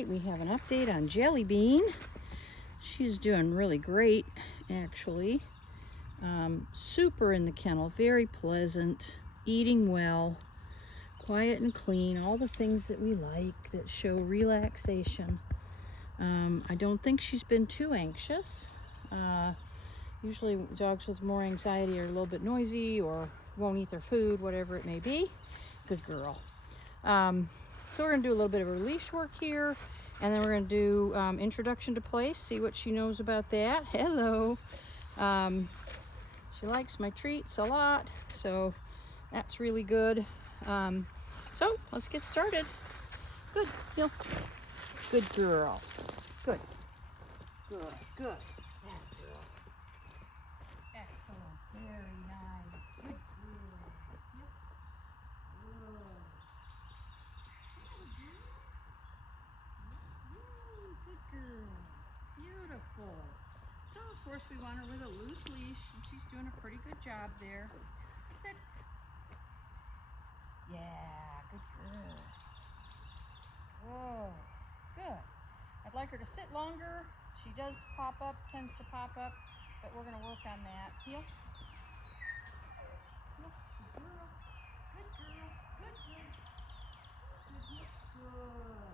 Alright, we have an update on Jellybean. She's doing really great, actually. Super in the kennel, very pleasant, eating well, quiet and clean, all the things that we like that show relaxation. I don't think she's been too anxious. Usually dogs with more anxiety are a little bit noisy or won't eat their food, whatever it may be. Good girl. So we're going to do a little bit of her leash work here, and then we're going to do introduction to place, see what she knows about that. Hello. She likes my treats a lot, so that's really good. So let's get started. Good, heel. Good girl. Good. Good, good. That girl. Excellent. Very nice. Good girl. Yep. Good. Good girl. Beautiful. So of course we want her with a loose leash, and she's doing a pretty good job there. Sit. Yeah, good girl. Oh, good. I'd like her to sit longer. She does pop up, tends to pop up, but we're going to work on that. Heel. Heel. Good girl. Good girl. Good, good. Good, heel. Good.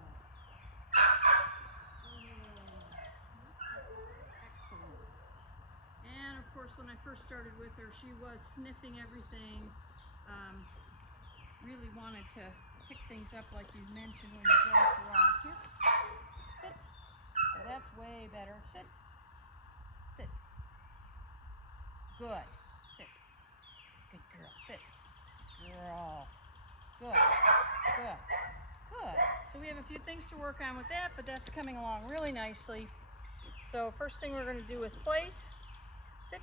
Excellent. And of course, when I first started with her, she was sniffing everything. Really wanted to pick things up like you mentioned when you dropped her off. Here. Sit. So that's way better. Sit. Sit. Good. Sit. Good girl. Sit. Girl. Good. Good. Good. So we have a few things to work on with that, but that's coming along really nicely. So first thing we're going to do with place, sit.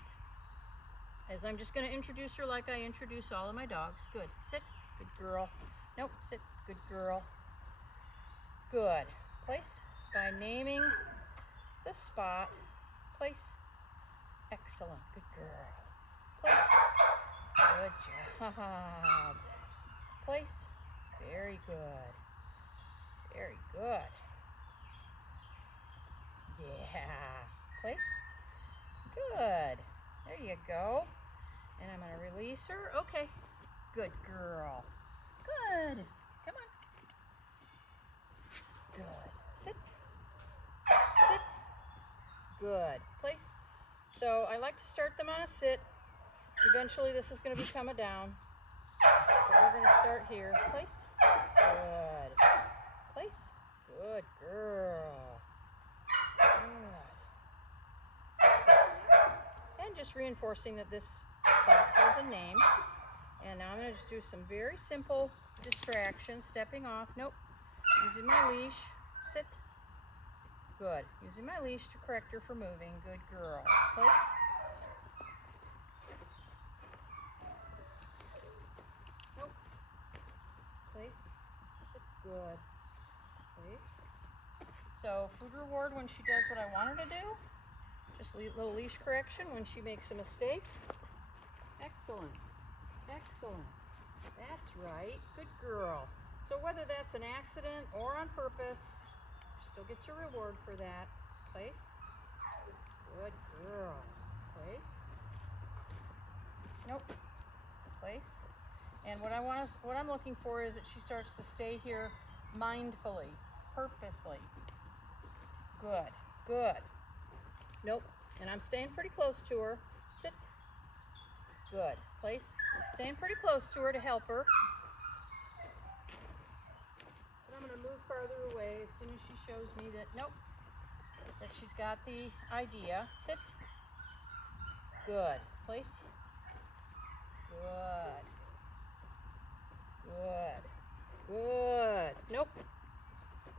As I'm just going to introduce her like I introduce all of my dogs. Good. Sit. Good girl. Nope. Sit. Good girl. Good. Place by naming the spot. Place. Excellent. Good girl. Place. Good job. Place. Very good. Very good. Yeah. Place. Good. There you go. And I'm going to release her. Okay. Good girl. Good. Come on. Good. Sit. Sit. Good. Place. So I like to start them on a sit. Eventually this is going to become a down. But we're going to start here. Place. Good. Place. Good girl. Good. Place. And just reinforcing that this spot has a name. And now I'm going to just do some very simple distractions. Stepping off. Nope. Using my leash. Sit. Good. Using my leash to correct her for moving. Good girl. Place. Nope. Place. Sit. Good. Place. So food reward when she does what I want her to do. Just a little leash correction when she makes a mistake. Excellent. Excellent. That's right. Good girl. So whether that's an accident or on purpose, she still gets a reward for that. Place. Good girl. Place. Nope. Place. And what I'm looking for is that she starts to stay here mindfully, purposely. Good. Good. Nope. And I'm staying pretty close to her. Sit. Good. Place. Staying pretty close to her to help her. But I'm going to move farther away as soon as she shows me that, nope, that she's got the idea. Sit. Good. Place. Good. Good. Good. Nope.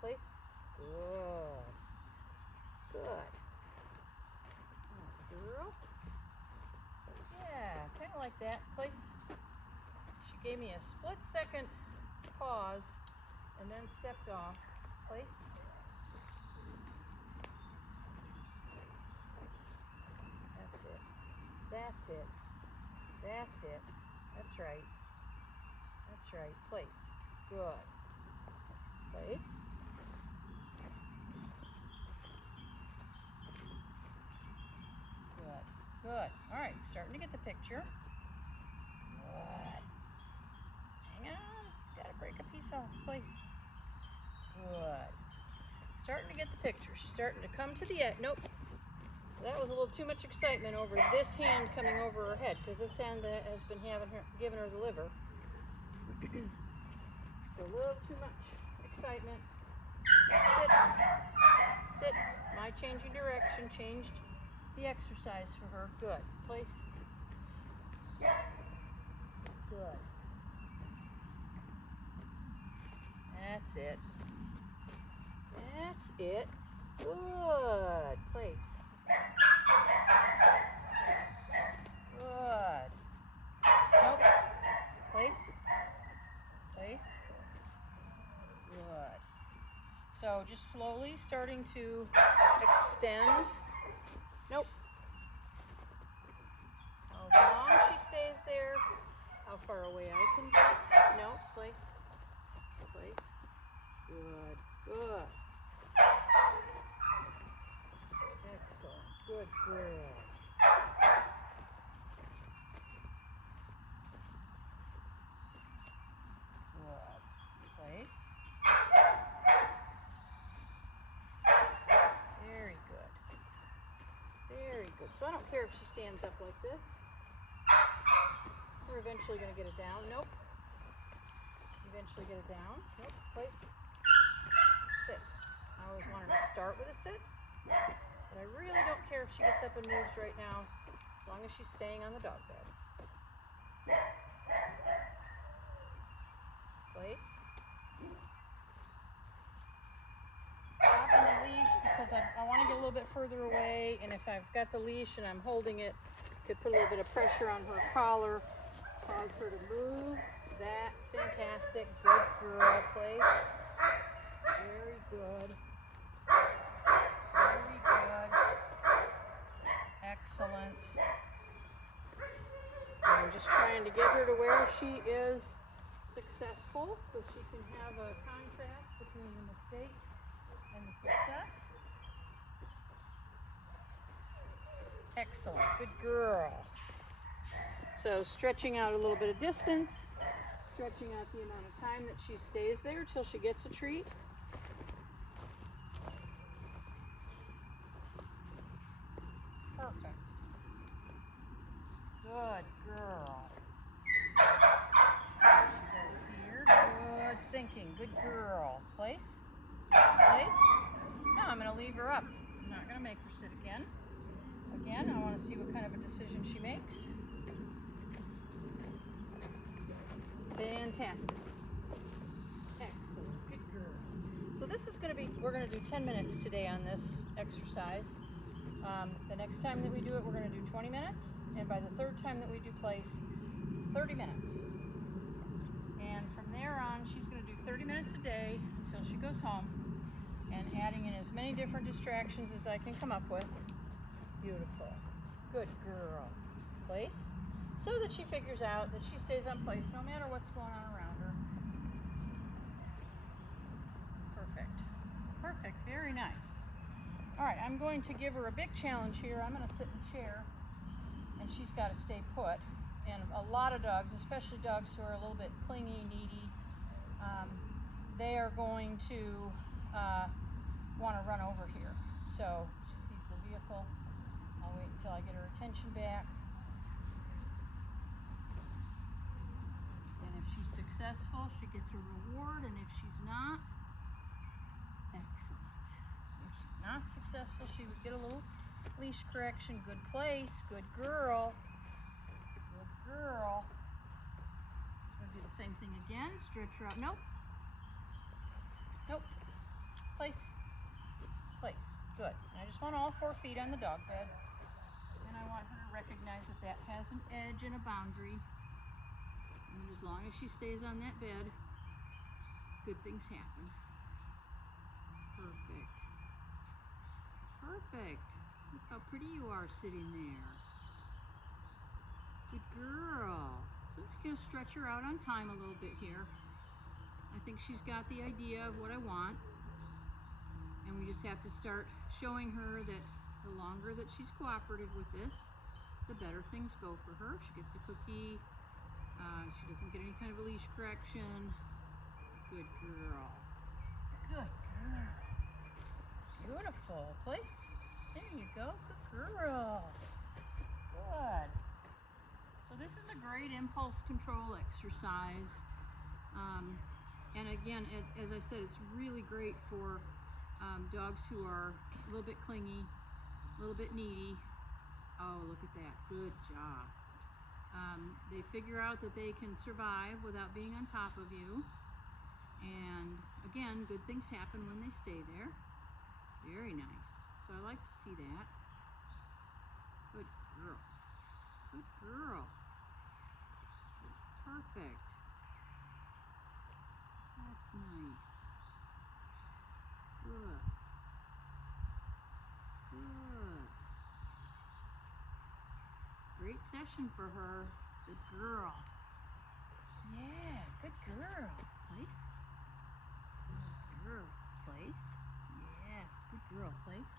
Place. Good. Good. Girl. Yeah, kind of like that. Place. She gave me a split second pause and then stepped off. Place. That's it. That's it. That's it. That's right. That's right. Place. Good. Place. to get the picture. Good. Hang on. Gotta break a piece off, please. Good. Starting to get the picture. She's starting to come to the edge. Nope. That was a little too much excitement over this hand coming over her head, because this hand has been giving her the liver. A little too much excitement. Sit. Sit. My changing direction changed the exercise for her. Good. Place. Good. That's it. That's it. Good. Place. Good. Nope. Place. Place. Good. So just slowly starting to extend. Nope. How long she stays there, how far away I can get. Nope. Place. Place. Good. Good. Excellent. Good girl. Good. Place. Very good. Very good. So I don't care if she stands up like this. We're eventually going to get it down. Nope. Eventually get it down. Nope. Place. Sit. I always want her to start with a sit. But I really don't care if she gets up and moves right now, as long as she's staying on the dog bed. Place. Stopping the leash because I want to get a little bit further away, and if I've got the leash and I'm holding it, could put a little bit of pressure on her collar, cause her to move. That's fantastic. Good girl. Place. Very good. Very good. Excellent. I'm just trying to get her to where she is successful, so she can have a contrast between the mistake and the success. Excellent. Good girl. So stretching out a little bit of distance, stretching out the amount of time that she stays there till she gets a treat. Perfect. Good girl. So she goes here. Good thinking. Good girl. Place. Place. Now I'm going to leave her up. I'm not going to make her sit again. Again, I want to see what kind of a decision she makes. Fantastic. Excellent. Good girl. So this is going to be, we're going to do 10 minutes today on this exercise. The next time that we do it, we're going to do 20 minutes. And by the third time that we do place, 30 minutes. And from there on, she's going to do 30 minutes a day until she goes home. And adding in as many different distractions as I can come up with. Beautiful. Good girl. Place. So that she figures out that she stays on place no matter what's going on around her. Perfect. Perfect. Very nice. All right, I'm going to give her a big challenge here. I'm going to sit in a chair, and she's got to stay put. And a lot of dogs, especially dogs who are a little bit clingy, needy, they are going to want to run over here. So she sees the vehicle. I'll wait until I get her attention back. And if she's successful, she gets a reward, and if she's not, excellent. If she's not successful, she would get a little leash correction. Good place. Good girl. Good girl. I'm going to do the same thing again. Stretch her out. Nope. Nope. Place. Place. Good. And I just want all 4 feet on the dog bed. And I want her to recognize that that has an edge and a boundary. And as long as she stays on that bed, good things happen. Perfect. Perfect. Look how pretty you are sitting there. Good girl. So I'm just going to stretch her out on time a little bit here. I think she's got the idea of what I want. And we just have to start showing her that the longer that she's cooperative with this, the better things go for her. She gets a cookie. She doesn't get any kind of a leash correction. Good girl. Good girl. Beautiful place. There you go. Good girl. Good. So this is a great impulse control exercise. And again, as I said, it's really great for dogs who are a little bit clingy, a little bit needy. Oh, look at that. Good job. They figure out that they can survive without being on top of you. And again, good things happen when they stay there. Very nice. So I like to see that. Good girl. Good girl. Perfect. That's nice. Good. Good. Great session for her. Good girl. Yeah, good girl. Place. Good girl. Place. Yes, good girl. Place.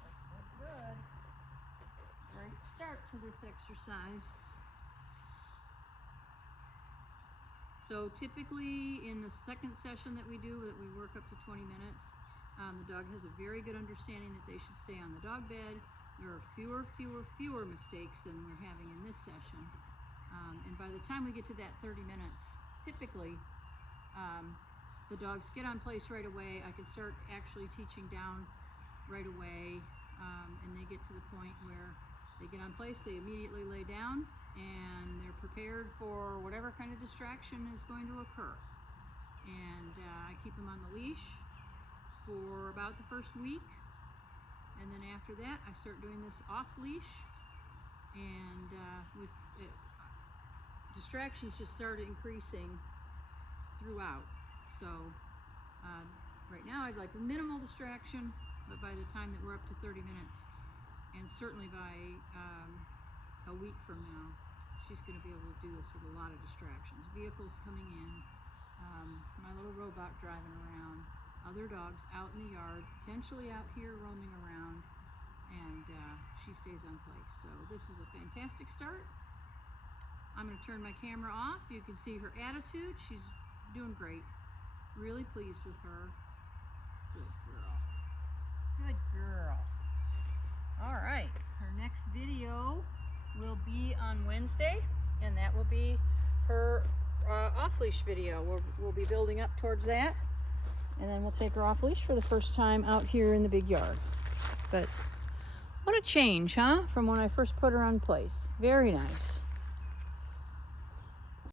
Good, good. Great start to this exercise. So typically in the second session that we do, that we work up to 20 minutes, the dog has a very good understanding that they should stay on the dog bed. There are fewer mistakes than we're having in this session. And by the time we get to that 30 minutes, typically the dogs get on place right away. I can start actually teaching down right away, and they get to the point where they get on place, they immediately lay down, and they're prepared for whatever kind of distraction is going to occur. And I keep them on the leash for about the first week, and then after that I start doing this off leash, and with it, distractions just started increasing throughout. So right now I'd like minimal distraction, but by the time that we're up to 30 minutes, and certainly by a week from now, she's going to be able to do this with a lot of distractions. Vehicles coming in, my little robot driving around, other dogs out in the yard, potentially out here roaming around, and she stays on place. So this is a fantastic start. I'm going to turn my camera off. You can see her attitude. She's doing great. Really pleased with her. Good girl. Good girl. All right, her next video will be on Wednesday, and that will be her off-leash video. We'll be building up towards that, and then we'll take her off-leash for the first time out here in the big yard. But what a change, huh, from when I first put her on place. Very nice.